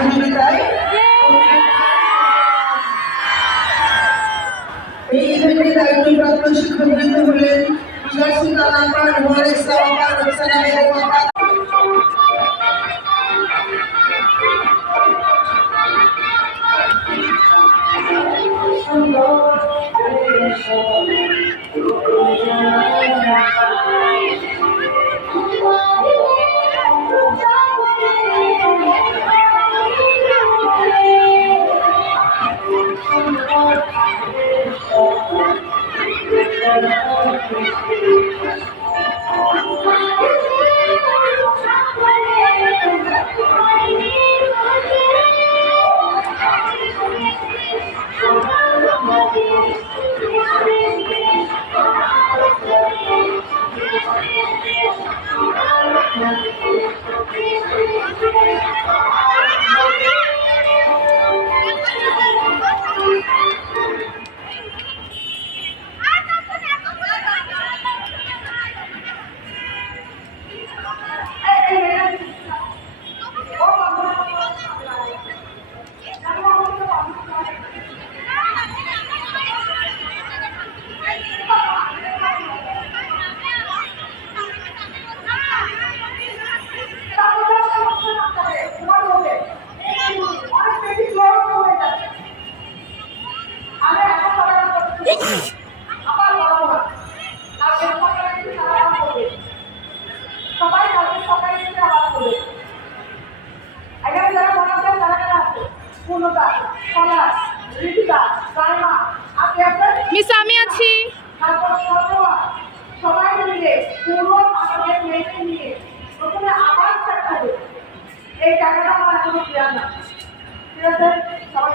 সহযোগিতায় এই ইভেন্টের দায়িত্বপ্রাপ্ত শিক্ষকবৃন্দ হলেন ইয়াসিকা নাম্বার ওয়ারেসা আপার রোকসানা বেগম আপা। মিস আমি আছি। সবাই মিলে পুরো আমাদের মেয়েকে নিয়ে প্রথমে আবার এই জায়গাটা আমার এখনো ক্লিয়ার না। ঠিক আছে, সবাই